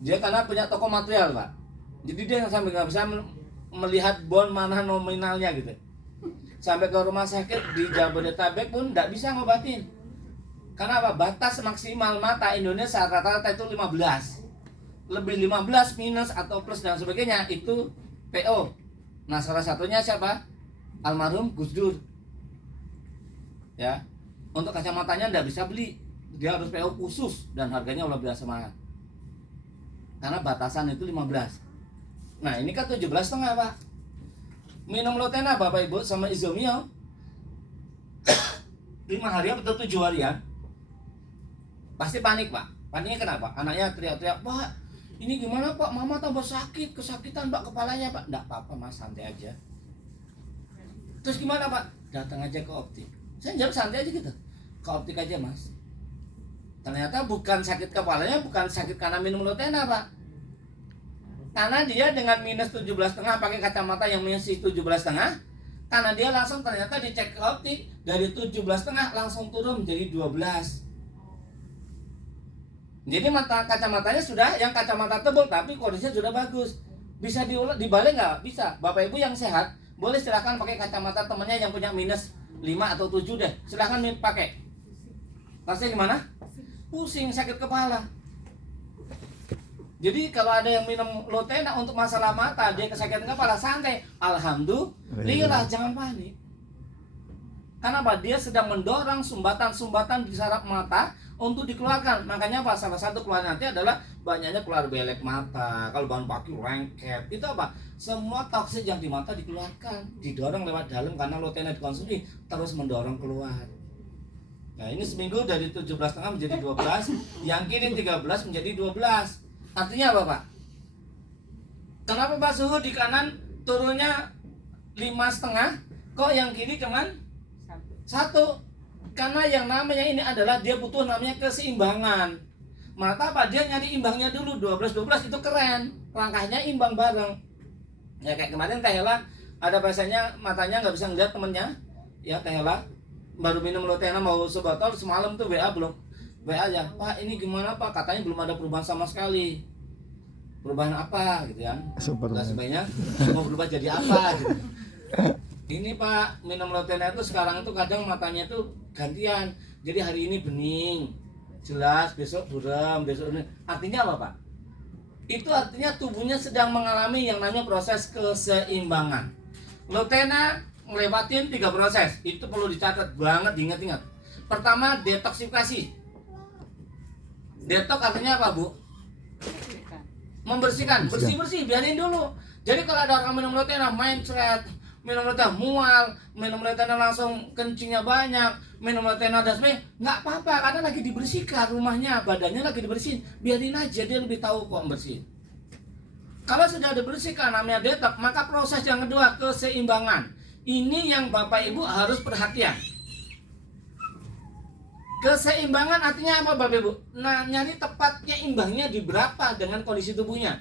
Dia karena punya toko material, Pak. Jadi dia sampai nggak bisa melihat bond mana nominalnya gitu. Sampai ke rumah sakit di Jabodetabek pun nggak bisa ngobatin. Karena apa? Batas maksimal mata Indonesia rata-rata itu 15. Lebih 15 minus atau plus dan sebagainya itu PO. Nah, salah satunya siapa? Almarhum Gus Dur. Ya. Untuk kacamatanya nggak bisa beli. Dia harus PO khusus dan harganya luar biasa mahal. Karena batasan itu 15. Nah, ini kan 17,5, Pak. Minum Lotena Bapak Ibu sama Izomio 5 hari atau 7 harian. Pasti panik, Pak. Paniknya kenapa? Anaknya teriak-teriak, "Pak, ini gimana, Pak? Mama tambah sakit, kesakitan, Pak, kepalanya, Pak." "Enggak apa-apa, Mas, santai aja." "Terus gimana, Pak?" "Datang aja ke optik." Saya jawab santai aja gitu. "Ke optik aja, Mas." Ternyata bukan sakit kepalanya, bukan sakit karena minum Lotena, Pak. Karena dia dengan minus 17,5 pakai kacamata yang minus 17,5, karena dia langsung ternyata dicek ke optik, dari 17,5 langsung turun menjadi 12. Jadi kacamatanya sudah yang kacamata tebal tapi kondisinya sudah bagus. Bisa dibalik nggak? Bisa. Bapak Ibu yang sehat boleh silahkan pakai kacamata temannya yang punya minus 5 atau 7 deh. Silahkan pakai. Rasanya gimana? Pusing, sakit kepala. Jadi kalau ada yang minum Lotena untuk masalah mata, dia kesakitan kepala, santai. Alhamdulillah, jangan panik. Karena apa? Dia sedang mendorong sumbatan-sumbatan di saraf mata untuk dikeluarkan. Makanya apa? Salah satu keluar nanti adalah banyaknya keluar belek mata. Kalau bahan baku lengket, itu apa? Semua toksik yang di mata dikeluarkan, didorong lewat dalam karena Lotena dikonsumsi, terus mendorong keluar. Nah, ini seminggu dari 17,5 menjadi 12, yang kiri 13 menjadi 12. Artinya apa, Pak? Kenapa Pak suhu di kanan turunnya 5,5, kok yang kiri cuman 1? Karena yang namanya ini adalah dia butuh namanya keseimbangan. Maka apa? Dia nyari imbangnya dulu, 12-12 itu keren. Langkahnya imbang bareng. Ya kayak kemarin Teh Hela, ada bahasanya matanya nggak bisa ngeliat temennya. Ya Teh Hela baru minum Lotena mau sebotol, semalam tuh WA aja, "Pak, ini gimana, Pak? Katanya belum ada perubahan sama sekali." Perubahan apa gitu kan? Dan sebenarnya mau berubah jadi apa gitu. Ini Pak, minum Lotena itu sekarang itu kadang matanya itu gantian. Jadi hari ini bening, jelas, besok buram, besok ini. Artinya apa, Pak? Itu artinya tubuhnya sedang mengalami yang namanya proses keseimbangan. Lotena ngelewatin 3 proses. Itu perlu dicatat banget, diingat-ingat. Pertama, detoksifikasi. Detox artinya apa, Bu? Membersihkan, bersih-bersih, biarin dulu. Jadi kalau ada orang minum Lotena mindset, minum Lotena mual, minum Lotena langsung kencingnya banyak, minum Lotena dasme, nggak apa-apa karena lagi dibersihkan rumahnya, badannya lagi dibersihin, biarin aja, dia lebih tahu kok bersihin. Kalau sudah dibersihkan namanya detox, maka proses yang kedua keseimbangan. Ini yang Bapak Ibu harus perhatian. Keseimbangan artinya apa Bapak Ibu? Nah, nyari tepatnya imbangnya di berapa dengan kondisi tubuhnya.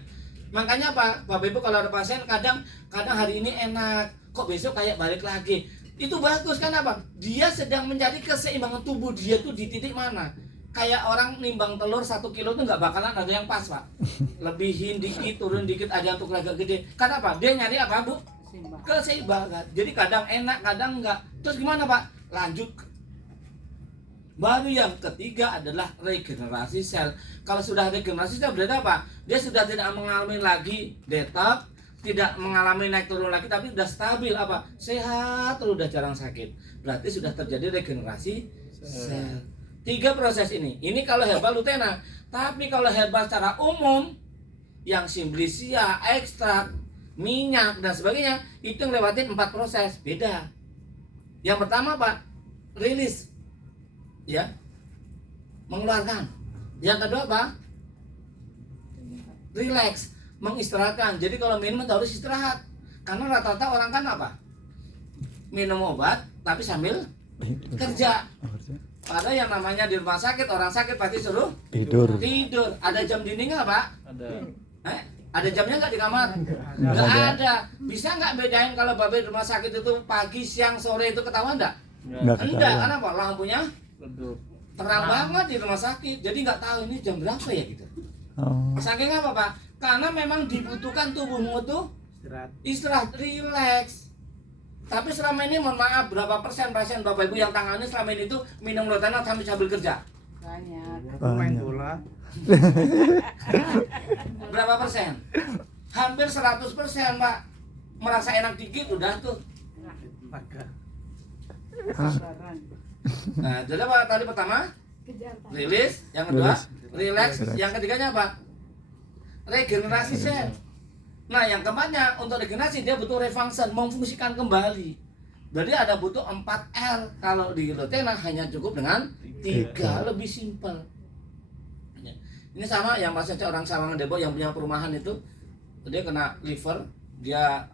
Makanya apa? Bapak Ibu kalau ada pasien kadang hari ini enak, kok besok kayak balik lagi. Itu bagus kan apa? Dia sedang mencari keseimbangan tubuh dia tuh di titik mana. Kayak orang nimbang telur 1 kilo tuh nggak bakalan ada yang pas, Pak. Lebihin dikit, turun dikit, ada untuk agak gede. Kenapa? Dia nyari apa, Bu? Keseimbangan. Jadi kadang enak, kadang enggak. Terus gimana, Pak? Lanjut. Baru yang ketiga adalah regenerasi sel. Kalau sudah regenerasi sel berarti apa? Dia sudah tidak mengalami lagi detox, tidak mengalami naik turun lagi, tapi sudah stabil apa? Sehat, udah jarang sakit. Berarti sudah terjadi regenerasi sel. 3 proses ini. Ini kalau herbal Lutena. Tapi kalau herbal secara umum yang simplisia, ekstrak, minyak dan sebagainya, itu ngelewatin 4 proses. Beda. Yang pertama Pak, rilis. Ya. Mengeluarkan. Yang kedua apa? Relax, mengistirahatkan. Jadi kalau minum harus istirahat. Karena rata-rata orang kan apa? Minum obat tapi sambil kerja. Ada yang namanya di rumah sakit, orang sakit pasti suruh tidur. Ada jam dinding nggak Pak? Ada. Ada jamnya nggak di kamar? Nggak ada. Bisa nggak bedain kalau babe di rumah sakit itu pagi, siang, sore itu ketahuan nggak? Enggak, karena apa? Lampunya terang banget di rumah sakit. Jadi nggak tahu ini jam berapa ya gitu. Oh. Saking apa Pak? Karena memang dibutuhkan tubuhmu tuh istirahat, rileks. Tapi selama ini mohon maaf, berapa persen pasien Bapak Ibu yang tangani selama ini tuh minum Lotena sambil kerja? Banyak. Main bola. Berapa persen? Hampir 100% Pak. Merasa enak dikit udah tuh. Sabaran. Nah, jadi apa tadi pertama? Kejar Pak. Rilis, yang kedua Rilis. relax, Relax. yang ketiganya apa? Regenerasi sel. Nah, yang keempatnya untuk regenerasi dia butuh refunction, memfungsikan kembali. Berarti ada butuh 4R. Kalau di Lotena hanya cukup dengan 3, lebih simpel. Ini sama yang pasien orang Sawangan Depok yang punya perumahan itu, dia kena liver, dia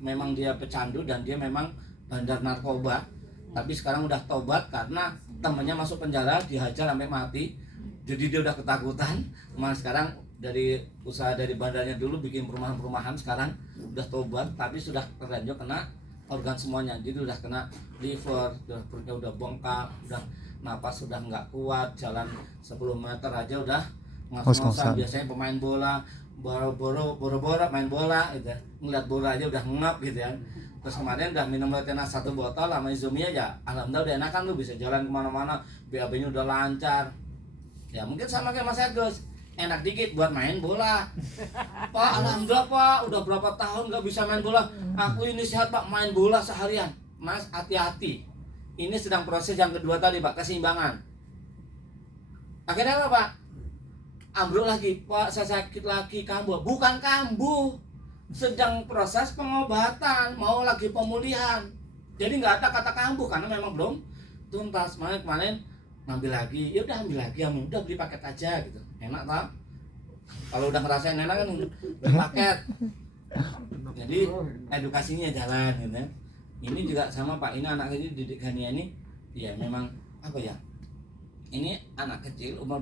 memang dia pecandu dan dia memang bandar narkoba. Tapi sekarang udah tobat karena temannya masuk penjara, dihajar sampai mati. Jadi dia udah ketakutan. Mas sekarang dari usaha dari bandarnya dulu bikin perumahan-perumahan, sekarang udah tobat tapi sudah terlanjur kena organ semuanya. Jadi udah kena liver, perutnya udah bengkak, udah napas sudah nggak kuat, jalan 10 meter aja udah ngos-ngosan. Biasanya pemain bola boro-boro main bola gitu, ngeliat bola aja udah ngap gitu ya. Terus kemarin udah minum Lotena 1 botol sama Izumi aja, alhamdulillah udah enakan lu, bisa jalan kemana-mana, BAB-nya udah lancar. Ya mungkin sama kayak Mas Agus, enak dikit buat main bola. Pak, alhamdulillah Pak, udah berapa tahun gak bisa main bola. Aku ini sehat Pak, main bola seharian. Mas hati-hati, ini sedang proses yang kedua tadi Pak, keseimbangan. Akhirnya apa Pak? Ambruk lagi, Pak saya sakit lagi, kambuh. Bukan kambuh, sedang proses pengobatan, mau lagi pemulihan. Jadi nggak ada kata kambuh karena memang belum tuntas. Kemarin ngambil lagi, ya udah ambil lagi, udah beli paket aja gitu, enak tak? Kalau udah ngerasain enak kan beli paket. Jadi edukasinya jalan gitu ya. Ini juga sama Pak, ini anak kecil didik Gania ini, ya memang apa ya? Ini anak kecil umur